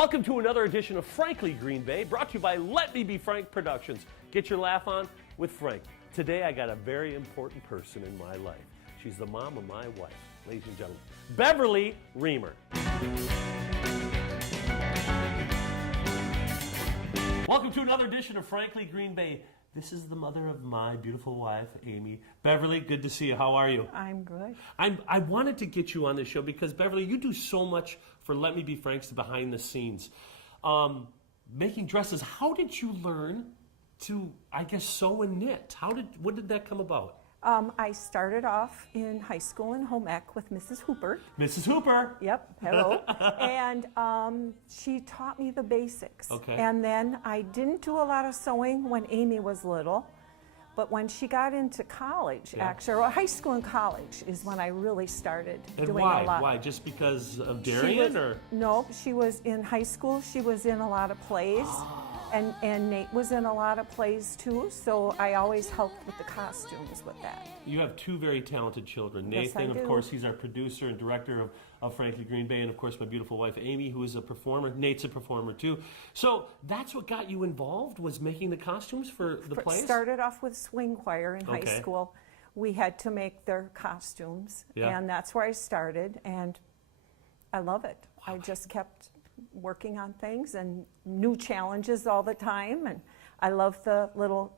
Welcome to another edition of Frankly Green Bay, brought to you by Let Me Be Frank Productions. Get your laugh on with Frank. Today I got a very important person in my life. She's the mom of my wife, ladies and gentlemen, Beverly Riemer. Welcome to another edition of Frankly Green Bay. This is the mother of my beautiful wife, Amy. Beverly, good to see you. How are you? I'm good. I wanted to get you on this show because, Beverly, you do so much for Let Me Be Frank's behind the scenes. Making dresses. How did you learn to, I guess, sew and knit? When did that come about? I started off in high school in home ec with Mrs. Hooper. Mrs. Hooper. Yep, hello. And she taught me the basics. Okay. And then I didn't do a lot of sewing when Amy was little, but when she got into college, actually, or high school and college is when I really started doing a lot. Why? Just because of Darian, No, she was in high school. She was in a lot of plays. And Nate was in a lot of plays too, so I always helped with the costumes with that. You have two very talented children. Yes, Nathan, I do. of course, he's our producer and director of Frankly Green Bay, and of course my beautiful wife Amy, who is a performer. Nate's a performer too. So that's what got you involved, was making the costumes for the plays? Started off with swing choir in high school. We had to make their costumes, and that's where I started, and I love it. Wow. I just kept working on things and new challenges all the time, and I love the little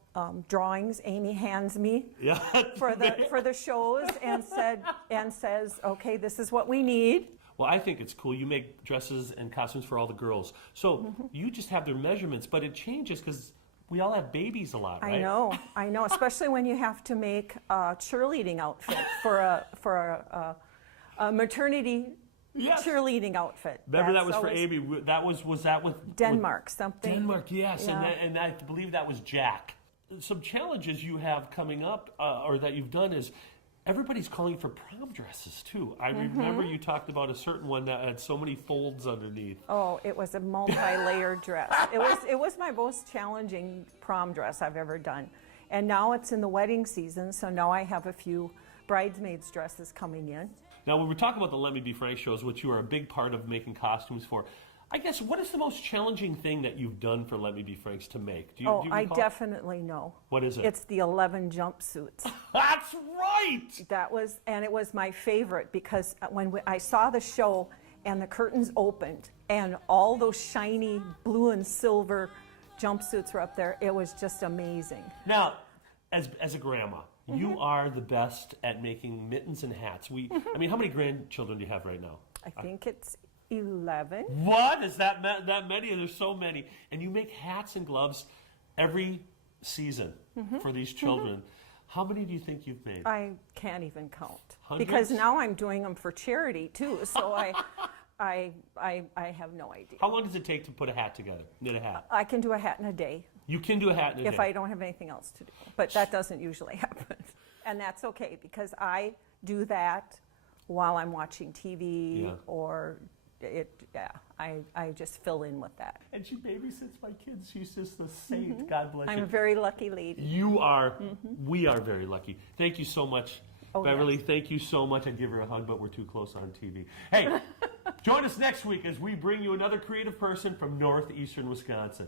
drawings Amy hands me for the shows and says, okay, this is what we need. Well, I think it's cool. You make dresses and costumes for all the girls, so you just have their measurements, but it changes because we all have babies a lot, right? I know, especially when you have to make a cheerleading outfit for a maternity. Yes. Cheerleading outfit. Remember, that was for Amy. Was that with Denmark? Something. Denmark, yes, yeah. and I believe that was Jack. Some challenges you have coming up, or that you've done, is everybody's calling for prom dresses too. I remember you talked about a certain one that had so many folds underneath. Oh, it was a multi-layered dress. It was my most challenging prom dress I've ever done, and now it's in the wedding season, so now I have a few bridesmaids dresses coming in. Now, when we're talking about the Let Me Be Frank shows, which you are a big part of making costumes for, I guess, what is the most challenging thing that you've done for Let Me Be Franks to make? Do you I definitely know. What is it? It's the 11 jumpsuits. That's right! It was my favorite because when I saw the show and the curtains opened and all those shiny blue and silver jumpsuits were up there, it was just amazing. Now, as a grandma, you are the best at making mittens and hats. I mean, how many grandchildren do you have right now? I think it's 11. What? Is that many? There's so many. And you make hats and gloves every season for these children. How many do you think you've made? I can't even count. Hundreds? Because now I'm doing them for charity too, so I have no idea. How long does it take to put a hat together, knit a hat? I can do a hat in a day. You can do a hat in a day? If I don't have anything else to do. But that doesn't usually happen. And that's okay, because I do that while I'm watching TV or I just fill in with that. And she babysits my kids. She's just a saint. God bless you. I'm a very lucky lady. You are. We are very lucky. Thank you so much, Beverly. Yeah. Thank you so much. I'd give her a hug, but we're too close on TV. Hey, join us next week as we bring you another creative person from northeastern Wisconsin.